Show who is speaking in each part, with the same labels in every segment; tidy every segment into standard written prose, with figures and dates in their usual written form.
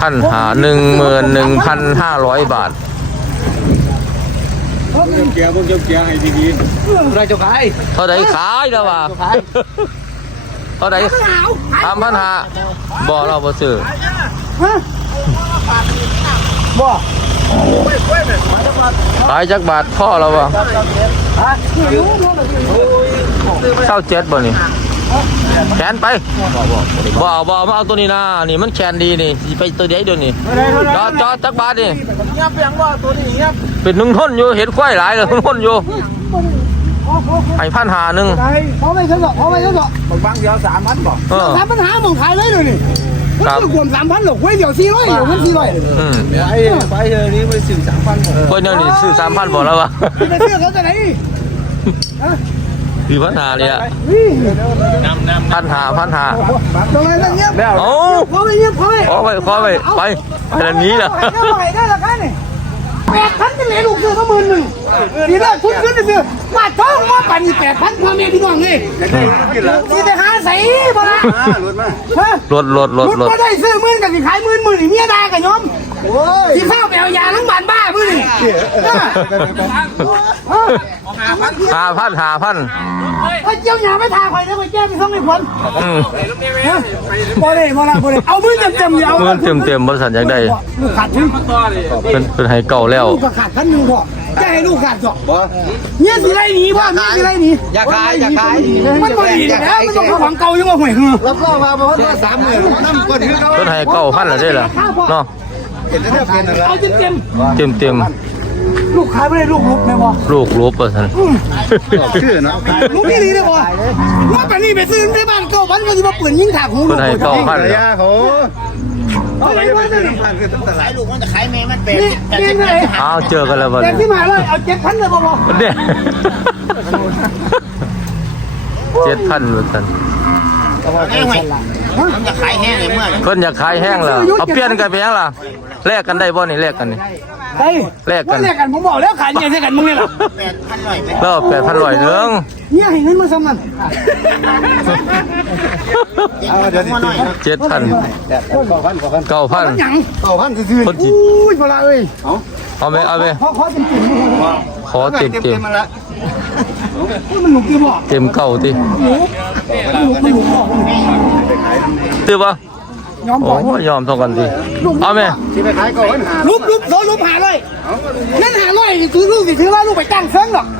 Speaker 1: 11,500 บาท
Speaker 2: เกียร์พวกเกียร์ให้ดีๆเราจะขาย
Speaker 1: เท่าไหร่ขายแล้ววะเท่าไหร่3,500บ่เราบ่ซื้อ
Speaker 2: บ่
Speaker 1: ขายจักบาทพ่อเราวะ27บ่นี่แขนไปบ่มาเอาตัวนี้นะนี่มันแขนดีนี่ไปตัวใหญ่เดี๋ยวนี้จอจักบาทนี่
Speaker 2: เงียบยังว่าตัวนี้เงียบ
Speaker 1: เป็น1 ท่อนอยู่เห็นควายหลายเลย1 ท่อนอยู่ให้1,500
Speaker 2: พอไม่ทั้งหรอกบางเดียว3,000บ่3,500มึงขายเลยเลยนี่มันรวม3,000หรอกไว้เดี๋ยว400เดี๋ยวมัน400ไปเฮนี้ไปซื้อ3,000บ่
Speaker 1: คนเดียวนี่ซื้อ3,000บ่แล้ววะ
Speaker 2: ไปซื้อเขาจะไหน
Speaker 1: คือ1,500เนี่ย1,500
Speaker 2: ตรงนั้นเงียบ
Speaker 1: โอ้
Speaker 2: พอไปเงียบพอไป
Speaker 1: ไปแล้วนี้ล่ะ
Speaker 2: ได้ละกันนี่8,000จะเหลือลูกซื้อก็10,000ทีแรกคุณขึ้นซื้อมาท้องมาปั่นนี่8,000พ่อแม่พี่น้องนี่สิได้หาใส่บ่ล่ะ
Speaker 1: รถ
Speaker 2: ก็ได้ซื้อ10,000ก็สิขาย10,000นี่เมียได้ก็ยอมสิเข้าไปเอายาทั้งบ้านบ้ามื้อนี่
Speaker 1: 5,000
Speaker 2: เจ้าหยาไม่ทาข่อยแล้วข่อยแก้ไปส่งให้ผลบ่ได้เอามือเต็มๆเอา
Speaker 1: มือเต็มบ่สั่นจังได๋
Speaker 2: ลูกขาดถึง
Speaker 1: เป็นให้เก่าแล้ว
Speaker 2: ลูกขาดคันนึงพ่อจะให้ลูกขาดบ่เนี่ยสิไรหนีบ่เนี่ยสิไรหนี
Speaker 3: อย่าขาย
Speaker 2: มันบ่ดีแล้วมันต้องของเก่ายังบ่ห่วยหือ
Speaker 3: รับรองมาบ่ว่า30,000นำคนคือเก่า
Speaker 1: เป็นให้9,000แล้วได้ล่ะเนาะ
Speaker 2: เอาเ
Speaker 1: ต็ม
Speaker 2: ลูกขายไม่ได้ลูกลุกไหมบ่
Speaker 1: ลูกลบป่ะท่าน
Speaker 3: ชื่อเนาะ
Speaker 2: ลูกนี่ดีเลยบ่ว่าไปนี่ไปซื้อที่บ้านเก่าวันก็สิมาปืนยิงถากหูลูก
Speaker 1: ให้9,000แล้ว
Speaker 3: เขา
Speaker 2: อะไรวะนี่
Speaker 3: ขายลูกมันจะขายแม่มันเป็น
Speaker 1: อ้าวเจอกันแล้วบ่
Speaker 2: แต่ที่มาเลยเอา7,000เลยบ่
Speaker 1: เนี่ย7,000ว่าซั่น
Speaker 3: มันจะขายแห้งเลยเมื่อ
Speaker 1: เพิ่นอยากขายแห้งแล้วเอาเปลี่ยนกันไปยังล่ะแลกกันได้บ่นี่แลกกันนี่แลก
Speaker 2: กันผมบอกแล้วขายเนี่ยใช่กันมึงนี่ล่ะ
Speaker 1: 8,100แล้ว8,100นึง
Speaker 2: เนี่ยให้เงินมาซ้ำนั่น
Speaker 1: 7,000 9,000
Speaker 2: หยัง
Speaker 3: 9,000ซื่อ
Speaker 2: ๆอุ้ยบ่ละเอ้ย
Speaker 1: เอาไหมขอเต็ม
Speaker 2: มันหนุกกี่บ่
Speaker 1: เต็มเก่าติตื้อบ่โอ้ยอมเท่ากันทีเอาไหม
Speaker 3: ที่ไปขายก่อน
Speaker 2: รูปหาเลยนั่น500ซื้อลูกสิซื้อว่าลูกไปตั้งเซิงหรอก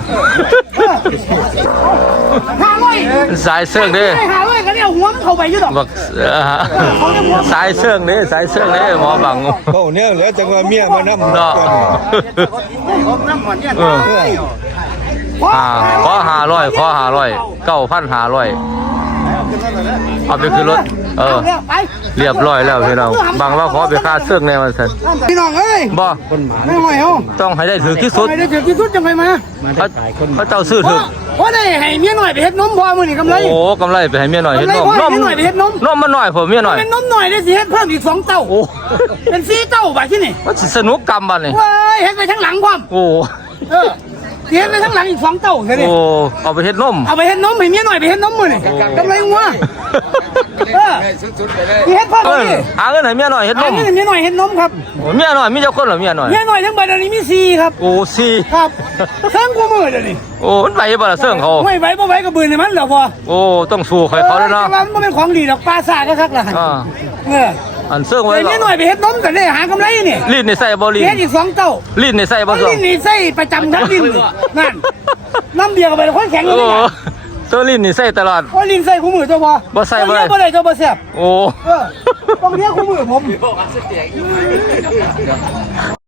Speaker 2: 500
Speaker 1: สายเสื่องดิ
Speaker 2: 500ก็เนี่ยหัวมันเข้าไปอยู่ดอก
Speaker 1: สายเสื่องดิหมอบัง
Speaker 3: โอ้เนี่ยเหลือจังว่าเมียมานำ
Speaker 1: เนาะขอ500 9,500เอาไปขึ้นรถเรียบร้อยแล้วพี่น้องบางว่าขอไปค่าเสื่องแน่วันสัน
Speaker 2: พี่น้องเอ้ย
Speaker 1: บ่
Speaker 2: ไม่ไหวเหรอ
Speaker 1: ต้องให้ได้ถือที่สุด
Speaker 2: จังไงมา
Speaker 1: เขาเจ้าซื้อถือ
Speaker 2: ว่าได้ให้เมียหน่อยไปเฮ็ดนมพอมื้อนี่กำไร
Speaker 1: โอ้กำไรไปให้เมียหน่อยเฮ็ดนมนมมันหน่อยผมเมียหน่อย
Speaker 2: เป็นนมหน่อยได้สิเฮ็ดเพิ่มอีก2เต้าโอ้เป็น4เต้าบาดที่นี่
Speaker 1: ว่าสนุกกรรมบัดนี่
Speaker 2: เว้ยเฮ็ดไปทั้งหลังพร้อม
Speaker 1: โอ้
Speaker 2: เฮ็ดไปทั้งหลังอีก2เต้าแค่นี้
Speaker 1: โอ้เอาไปเฮ็ดนม
Speaker 2: ให้เมียหน่อยไปเฮ็ดนมมื้อนี่กำไรหัวเฮ็ดเพิ่มนี่
Speaker 1: หาเงินให้เมียหน่อยเฮ็ดนม
Speaker 2: เมียหน่อยเฮ็ดนมครับ
Speaker 1: เมียหน่อยมีเจ้าคนเหรอเมียหน่อย
Speaker 2: ทั้งบัดนี้มี4ครับ
Speaker 1: โอ้4
Speaker 2: ครับเซิงกูมื้อเดี๋ยวนี้
Speaker 1: โอ้มันไหวบ่ล่ะเซิงเขา
Speaker 2: ไม่ไหวบ่ไหวก็บืนให้มันแล้วพอ
Speaker 1: โอ้ต้องสู้เขาแล้วเนาะ
Speaker 2: มันบ่เป็นของดีดอกปลาซ่าคักๆล่ะ
Speaker 1: อันเสื่องไว้
Speaker 2: เมียหน่อยไปเฮ็ดนมกันได้หากำไรนี่
Speaker 1: ลิ้นนี่ใส่บ่ลิ้น
Speaker 2: เฮ็ดอีก2เต้า
Speaker 1: ลิ้นนี่ใส่บ่
Speaker 2: ลิ้นนี่ใส่ประจำทั้งลิ้นนั่นน้ำเบียร์ก็ไปคนแข็งเลย
Speaker 1: ตัวลิ้นนี่ใส่ตลอด
Speaker 2: โอ้ลิ้นใส่คู่มือเจ้าบ่
Speaker 1: ใส่บ่
Speaker 2: ได้เจ้าบ่แซ่บ
Speaker 1: โอ้
Speaker 2: ต้องเรียกคู่มือผม